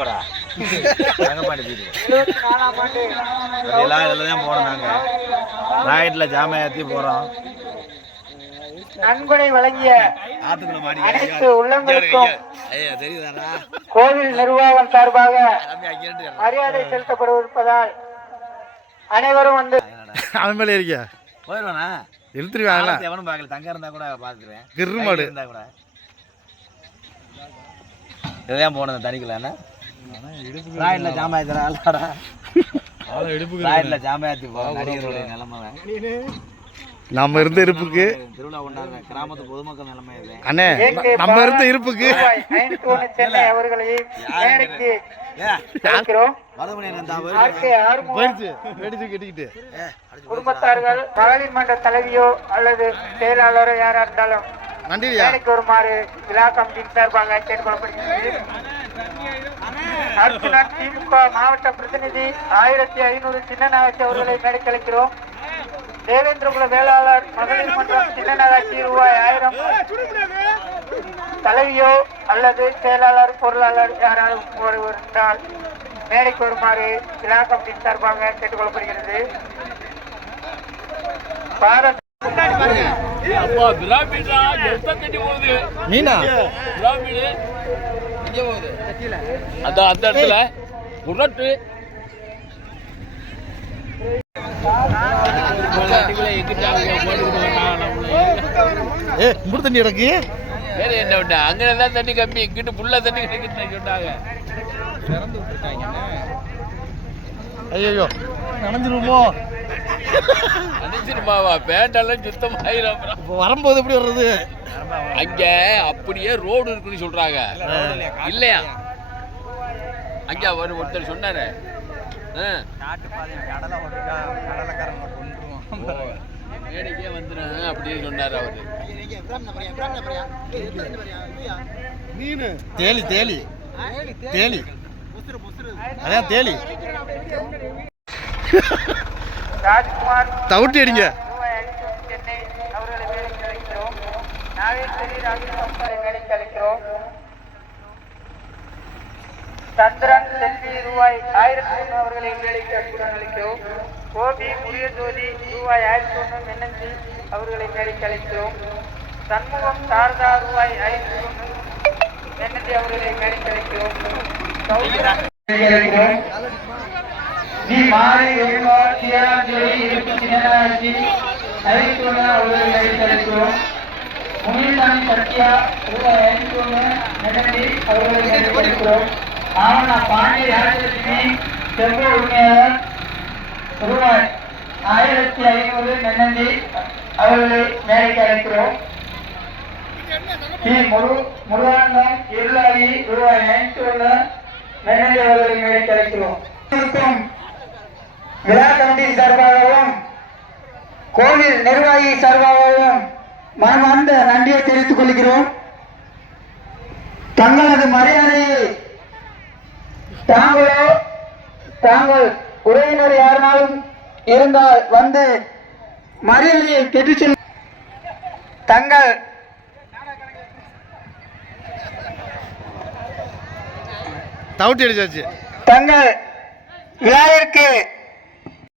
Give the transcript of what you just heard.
போடா தங்கப்பாண்டி தீர்ப்பு எல்லாம் இதில் தான் போனோம். நாங்கள் ராக்கெட்டில் ஜாமையாத்தி போகிறோம். நன்கொடை வழங்கிய அனைத்து உள்ளங்களுக்கும் கோவில் நிர்வாகம் சார்பாக மரியாதை செலுத்தப்பட்டிருப்பதால் அனைவரும் வந்து அவன் மேலே இருக்க போயிடுவானா இழுத்துருவாங்களா? எவனும் பார்க்கல. தங்க இருந்தா கூட பார்த்துருவேன். கிருமாடு இருந்தா கூட இதுதான் போனது தனிக்கலான்னு ராயில ஜாமாயத்தா ராயில ஜாமாயத்தி நடிகர்களுடைய நிலைமை நம்ம இருந்த இருப்புக்கு திருவிழா கொண்டாடுற கிராமத்து பொதுமக்கள் நிலைமை அண்ணே நம்ம இருந்த இருப்புக்கு சென்னை அவர்களை குடும்பத்தார்கள் மகளிர் மன்ற தலைவியோ அல்லது செயலாளரோ யாரா இருந்தாலும் வேலைக்கு வருமாறு விழா கமிட்டியின் சார்பாக கேட்டுக்கொள்ளப்படுகிறது. அர்ச்சுனன் திமுக மாவட்ட பிரதிநிதி 1500 சின்னநாச்சி அவர்களை மேடைக்கு அழைக்கிறோம். தேவேந்திரகுல வேளாளர் மகளிர் மன்றம் சின்னநாச்சி ரூபாய் 1000. தலைவியோ அல்லது செயலாளர் பொருளாளர் யாராலும் ஒருவர் இருந்தால் மேடைக்கு வருமாறு விழா கமிட்டியின் சார்பாக கேட்டுக்கொள்ளப்படுகிறது. பாரத் மீனா அந்த இடத்துல உரட்டு முடு தண்ணி கிடக்கு. வேற என்ன விட்டா அங்கெல்லாம் தண்ணி கம்மி, இங்கிட்டு புள்ள தண்ணி கிடைக்குன்னு சொன்னாங்க. ஐயோ நனைஞ்சிருமோ? நனைஞ்சிருமாவா? பேண்டெல்லாம் சுத்தமாயிரும். வரும்போது எப்படி வர்றது? அங்க அப்படியே ரோடு இருக்குன்னு சொல்றாங்க. இல்லையா? அங்க ஒருத்தர் சொன்னாரு மேடைக்கே வந்துடும் அப்படின்னு சொன்னாரு அவரு. தேலி தேலி தேலி அதான் தேலி ராஜ்குமார் தவிட்டு அடிங்க. சென்னை அவர்களை மேடைக்கு அழைக்கிறோம். நாகேஸ்வரி ராஜ்குமாரை மேடைக்கு அழைக்கிறோம். சந்திரன் செல்வி ரூபாய் 1001 அவர்களை மேடைக்கு அன்புடன் அழைக்கிறோம். கோபி முரியஜோதி ரூபாய் 1001 மென்னஞ்சி அவர்களை மேடைக்கு அழைக்கிறோம். சண்முகம் சாரதா ரூபாய் 501 மென்னஞ்சி அவர்களை மேடைக்கு அழைக்கிறோம். முனிசாமி சத்யா ரூபாய் 501 மென்னஞ்சி அவர்களை மேடைக்கு அழைக்கிறோம். ஆவண பாண்டி ராஜலட்சுமி செம்பு உரிமையாளர் ரூபாய் 1500 மென்னந்தி அவர்களை மேடைக்கு அழைக்கிறோம். முருகானந்தம் இருளாகி ரூபாய் 501 மென்னந்தி அவர்களை மேடைக்கு அழைக்கிறோம். விழா கமிட்டி சார்பாகவும் கோவில் நிர்வாகி சார்பாகவும் மனமார்ந்த நன்றியை தெரிவித்துக் கொள்கிறோம். தங்களது மரியாதையை தாங்கள் உறவினர் யாருனாலும் இருந்தால் வந்து மரியாதையை கெட்டு செல். தங்கள் தவிட்டு அடிச்சாச்சு. தங்கள் விழாவிற்கு